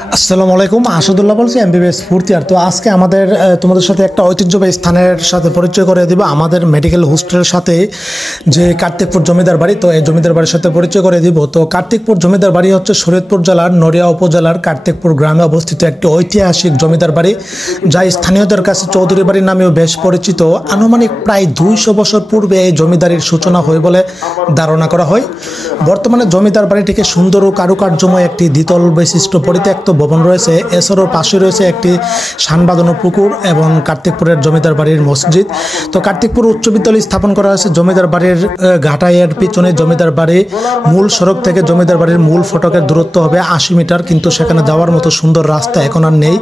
আসসালামু আলাইকুম, আসাদুল্লাহ বলছি, এমবিবিএস ফোর্থ ইয়ার। তো আজকে আমাদের তোমাদের সাথে একটা ঐতিহ্যবাহী স্থানের সাথে পরিচয় করে দিব, আমাদের মেডিকেল হোস্টেলের সাথে যে কার্তিকপুর জমিদার বাড়ি। তো এই জমিদার বাড়ির সাথে পরিচয় করে দিব। তো কার্তিকপুর জমিদার বাড়ি হচ্ছে শরীয়তপুর জেলার নড়িয়া উপজেলার কার্তিকপুর গ্রামে অবস্থিত একটি ঐতিহাসিক জমিদার বাড়ি, যা স্থানীয়দের কাছে চৌধুরী বাড়ি নামেও বেশ পরিচিত। আনুমানিক প্রায় 200 বছর পূর্বে এই জমিদারির সূচনা হয় বলে ধারণা করা হয়। বর্তমানে জমিদার বাড়িটিকে সুন্দর ও কারুকার্যময় একটি দ্বিতল বিশিষ্ট পরিত্যক্ত ভবন রয়েছে। এছাড়াও পাশে রয়েছে একটি শান বাঁধানো পুকুর এবং কার্তিকপুরের জমিদার বাড়ির মসজিদ। তো কার্তিকপুর উচ্চ বিদ্যালয় স্থাপন করা হয়েছে জমিদার বাড়ির ঘাটাইয়ের পিছনে। জমিদার বাড়ি মূল সড়ক থেকে জমিদার বাড়ির মূল ফটকের দূরত্ব হবে 80 মিটার, কিন্তু সেখানে যাওয়ার মতো সুন্দর রাস্তা এখন আর নেই।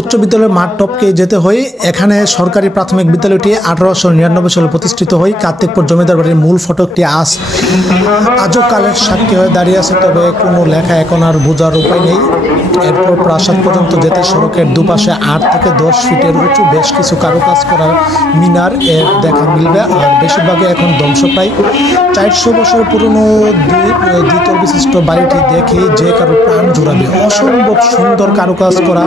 উচ্চ বিদ্যালয়ের মাঠ টপকে যেতে হয়। এখানে সরকারি প্রাথমিক বিদ্যালয়টি 1899 সালে প্রতিষ্ঠিত হয়। কার্তিকপুর জমিদার বাড়ির মূল ফটকটি আজও কালের সাক্ষী হয়ে দাঁড়িয়ে আছে, তবে কোনো লেখা এখন আর বোঝার উপায় নেই। এরপর প্রাসাদ পর্যন্ত যেতে সড়কের দুপাশে 8 থেকে 10 ফিটের উঁচু বেশ কিছু কারুকাজ করা মিনার এর দেখা মিলবে, আর বেশিরভাগই এখন ধ্বংসপ্রায়। 400 বছর পুরনো দ্বিতল বিশিষ্ট বাড়িটি দেখে যে কারো প্রাণ জুড়াবে। অসম্ভব সুন্দর কারুকাজ করা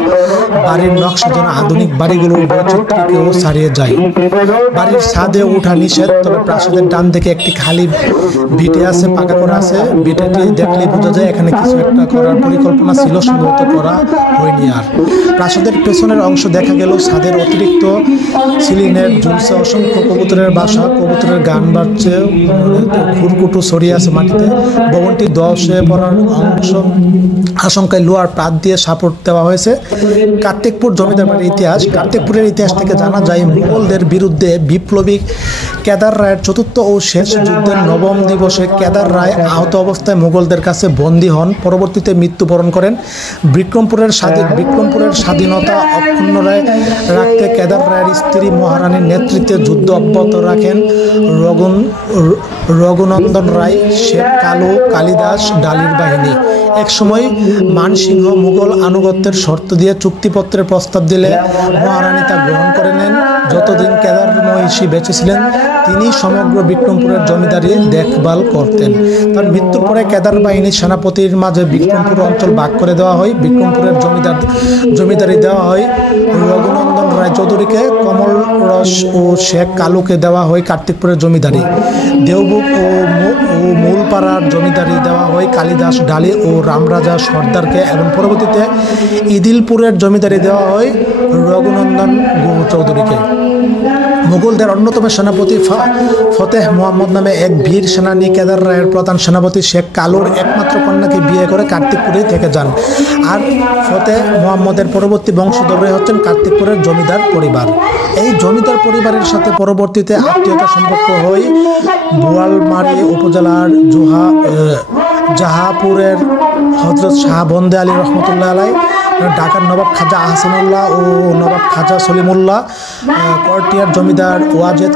বাড়ির নকশা যেন আধুনিক বাড়িগুলোর বৈচিত্র্যকেও ছাড়িয়ে যায়। বাড়ির ছাদে ওঠা নিষেধ, তবে প্রাসাদের ডান দিকে একটি খালি ভিটে আছে, পাকা করা আছে। ভিটেটি দেখলে বোঝা যায় এখানে কিছু একটা করার পরিকল্পনা ছিল, সম্ভবত করা হয়নি। আর প্রাসাদের পেছনের অংশ দেখা গেল। ছাদের অতিরিক্ত সিলিংয়ের ঝুলছে অসংখ্য কবুতরের বাসা, কবুতরের গান বাজছে, খুরকুটু ছড়িয়ে আছে মাটিতে। ভবনটি ধসে পড়ার আশঙ্কায় লোহার পাত দিয়ে সাপোর্ট দেওয়া হয়েছে। কার্তিকপুর জমিদার বাড়ির ইতিহাস। কার্তিকপুরের ইতিহাস থেকে জানা যায়, মুঘলদের বিরুদ্ধে বিপ্লবী কেদার রায়ের চতুর্থ ও শেষ যুদ্ধের 9ম দিবসে কেদার রায় আহত অবস্থায় মুঘলদের কাছে বন্দী হন। পরবর্তীতে মৃত্যুবরণ করেন। বিক্রমপুরের স্বাধীনতা অক্ষুণ্ণ রাখতে কেদার রায়ের স্ত্রী মহারানীর নেতৃত্বে যুদ্ধ অব্যাহত রাখেন রঘুনন্দন রায়, শেখ কালু, কালিদাস ডালির বাহিনী। একসময় মানসিংহ মুঘল আনুগত্যের শর্ত দিয়ে চুক্তিপত্রের প্রস্তাব দিলে মহারানী তা গ্রহণ করে নেন। যতদিন কেদার মহিষী বেঁচে ছিলেন তিনি সমগ্র বিক্রমপুরের জমিদারি দেখভাল করতেন। তার মৃত্যুর পরে কেদার বাহিনীর সেনাপতির মাঝে বিক্রমপুর অঞ্চল ভাগ করে দেওয়া হয়। বিক্রমপুরের জমিদারি দেওয়া হয় রঘুনন্দন রায় চৌধুরীকে, কমল রস ও শেখ কালুকে দেওয়া হয় কার্তিকপুরের জমিদারি। দেওবুক ও মূলপাড়ার জমিদারি দেওয়া হয় কালিদাস ডালি ও রামরাজা সর্দারকে, এবং পরবর্তীতে ইদিলপুরের জমিদারি দেওয়া হয় রঘুনন্দন গুহ চৌধুরীকে। মুঘলদের অন্যতম সেনাপতি ফতেহ মোহাম্মদ নামে এক বীর সেনানী কেদার রায়ের প্রধান সেনাপতি শেখ কালুর একমাত্র কন্যাকে বিয়ে করে কার্তিকপুরেই থেকে যান। আর ফতেহ মোহাম্মদের পরবর্তী বংশধররাই হচ্ছেন কার্তিকপুরের জমিদার পরিবার। এই জমিদার পরিবারের সাথে পরবর্তীতে আত্মীয়তা সম্পর্ক হয় বোয়ালমারী উপজেলার জাহাপুরের হজরত শাহ বন্দে আলী রহমতুল্লাহ আলাই, ঢাকার নবাব খাজা আহসানুল্লাহ ও নবাব খাজা সলিমুল্লাহ, করটিয়ার জমিদার ওয়াজেদ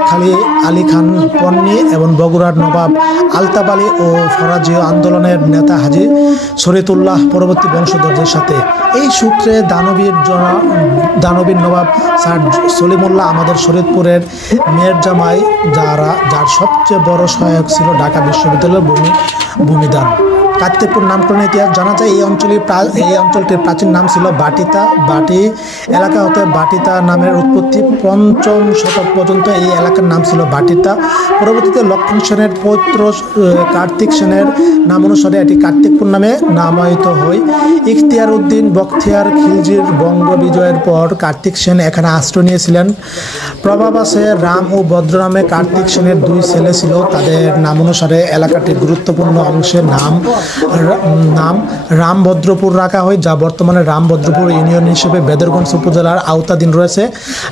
আলী খান পন্নী, এবং বগুড়ার নবাব আলতাব আলী ও ফরাজি আন্দোলনের নেতা হাজী শরীয়তুল্লাহ পরবর্তী বংশধরদের সাথে। এই সূত্রে দানবীর নবাব স্যার সলিমুল্লাহ আমাদের শরীয়তপুরের মেয়ের জামাই, যার সবচেয়ে বড় সহায়ক ছিল ঢাকা বিশ্ববিদ্যালয়ের ভূমিদান। কার্তিকপুর নামকরণের ইতিহাস জানা যায়, এই অঞ্চলটির প্রাচীন নাম ছিল বাটিতা। বাটি এলাকা হতে বাটিতা নামের উৎপত্তি। 5ম শতক পর্যন্ত এই এলাকার নাম ছিল বাটিতা। পরবর্তীতে লক্ষণ সেনের পৌত্র কার্তিক সেনের নাম অনুসারে এটি কার্তিকপুর নামে নামায়িত হয়। ইখতিয়ার উদ্দিন বখতিয়ার খিলজির বঙ্গ বিজয়ের পর কার্তিক সেন এখানে আশ্রয় নিয়েছিলেন। প্রভাব আছে রাম ও ভদ্র নামে কার্তিক সেনের 2 ছেলে ছিল। তাদের নাম অনুসারে এলাকাটির গুরুত্বপূর্ণ অংশের নাম রামভদ্রপুর রাখা হয়, যা বর্তমানে রামভদ্রপুর ইউনিয়ন হিসেবে বেদরগঞ্জ উপজেলার আওতাধীন রয়েছে।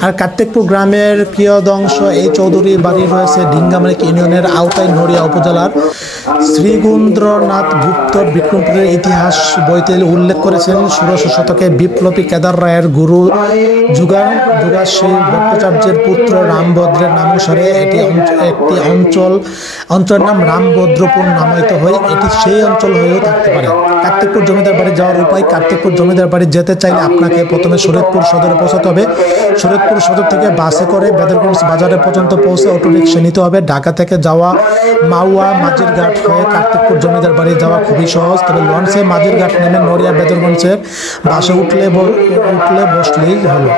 আর কার্তিকপুর গ্রামের কিয়দংশ এই চৌধুরী বাড়ি রয়েছে ডিঙ্গামানিক ইউনিয়নের আওতায় নড়িয়া উপজেলার। শ্রীগুন্দ্রনাথ গুপ্ত বিক্রমপুরের ইতিহাস বইতে উল্লেখ করেছেন 16শ শতকে বিপ্লবী কেদার রায়ের গুরু যুগাশ্রী ভট্টাচার্যের পুত্র রামভদ্রের নাম অনুসারে একটি অঞ্চলের নাম রামভদ্রপুর নামায়িত হয়। এটি সেই অঞ্চল হয়েও থাকতে পারে। কার্তিকপুর জমিদার বাড়ি যাওয়ার উপায়, কার্তিকপুর জমিদার বাড়ি যেতে চাইলে আপনাকে প্রথমে শরীয়তপুর সদরে পৌঁছাতে হবে। শরীয়তপুর সদর থেকে বাসে করে বেদরগঞ্জ বাজারে পর্যন্ত পৌঁছে অটোরিকশা নিতে হবে। ঢাকা থেকে যাওয়া মাওয়া মাঝিরঘাট হয়ে কার্তিকপুর জমিদার বাড়ি যাওয়া খুবই সহজ। তবে লঞ্চে মাঝিরঘাট নেমে নড়িয়া বেদরগঞ্জের বাসে উঠলে বসলেই হলো।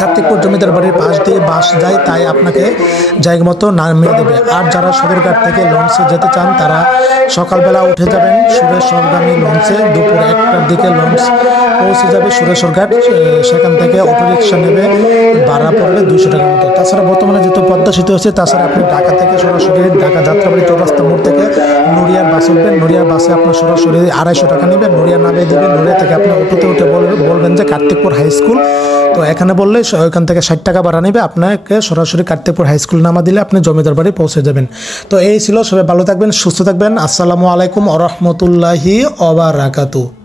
কার্তিকপুর জমিদার বাড়ির পাশ দিয়ে বাস যায়, তাই আপনাকে জায়গা মতো নামিয়ে দেবে। আর যারা সদরঘাট থেকে লঞ্চে যেতে চান তারা সকালবেলা উঠে যাবেন সুরেশ্বরগামী লঞ্চে। দুপুর 1টার দিকে লঞ্চ পৌঁছে যাবে সুরেশ্বরঘাট। সেখান থেকে অটোরিকশা নেবে, ভাড়া পড়বে 200 টাকার মতো। তাছাড়া বর্তমানে যেহেতু পদ্মা সেতু হচ্ছে, তাছাড়া আপনি ঢাকা থেকে সরাসরি ঢাকা যাত্রাবাড়ি চৌরাস্তা মোড় থেকে নড়িয়ার বাস উঠবেন। নড়িয়ার বাসে আপনার সরাসরি 250 টাকা নেবেন, নড়িয়া নামিয়ে দেবেন। নড়িয়া থেকে আপনি অটোতে উঠে বলবেন যে কার্তিকপুর হাই স্কুল। তো এখানে বললে ওইখান থেকে 60 টাকা ভাড়া নেবে, আপনাকে সরাসরি কার্তিকপুর হাই স্কুল নামা দিলে আপনি জমিদার বাড়ি পৌঁছে যাবেন। তো এই ছিল, সবাই ভালো থাকবেন, সুস্থ থাকবেন। আসসালামু আলাইকুম ওয়া রাহমাতুল্লাহি ওয়া বারাকাতুহু।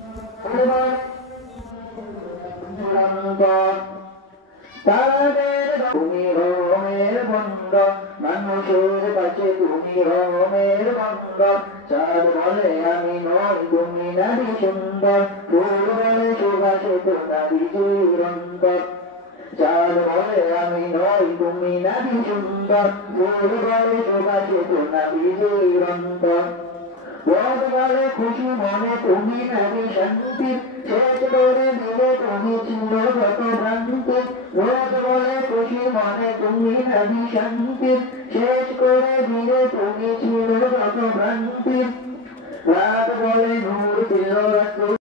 মানুষের কাছে তুমি রমের বন্ধ, চাঁদ বলে আমি নয় তুমি নারী সুন্দর, ফুল বলে সুবাসে তো নারী জীবন্ত। চাঁদ বলে আমি নয় তুমি নারী সুন্দর, ফুল বলে সুবাসে তো নারী জীবন্ত। বল বলে খুশি মনে তুমি নারী শান্তির, শেষ করে দিলে তুমি ছিল যত ভ্রান্তি। রোজ বলে খুশি মনে তুমি নারী শান্তির, শেষ করে দিলে তুমি ছিল যত ভ্রান্তি। রাত বলে নূর দিল রাসূল।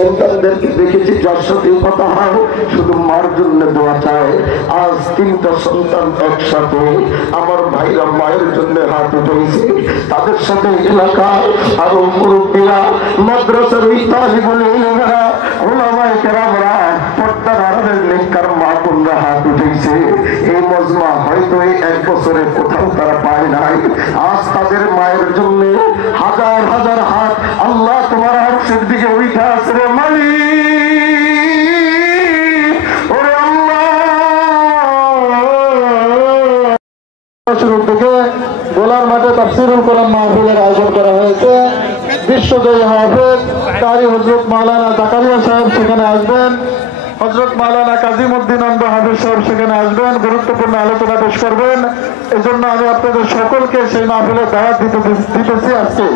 সন্তানদেরকে দেখেছি যার সাথে কথা হয় শুধু মার জন্য দোয়া চায়। আজ 3টা সন্তান একসাথে আমার ভাইরা মায়ের জন্য হাত উঠেছে। তাদের সাথে এলাকার আরো মুরব্বীরা, মাদ্রাসার ওই তালিবুল ইলমেরা, উলামায়ে কেরামরা, পর্দার আড়ালের নেককার মা বোনরা হাত উঠেছে। এই মজমা হয়তো এই 1 বছরে কোথাও তারা পায় নাই। আজ তাদের মায়ের জন্য হাজার হাজার হাত আল্লাহ তোমার আরশের দিকে উঠে আছে রে মালিক। ওরে আল্লাহ, শুরু থেকে গোলার মাঠে তাফসীরুল কোরআন মাহফিলের আয়োজন করা হয়েছে। বিশ্বজয়ী হাফেজ কারি হযরত মাওলানা জাকারিয়া সাহেব সেখানে আসবেন, হযরত মাওলানা কাজীমউদ্দিন আনবু হাফেজ সাহেব সেখানে আসবেন, গুরুত্বপূর্ণ আলোচনা পেশ করবেন। এজন্য আমি আপনাদের সকলকে সেই মাহফিলে দাওয়াত দিতেছি আজকে।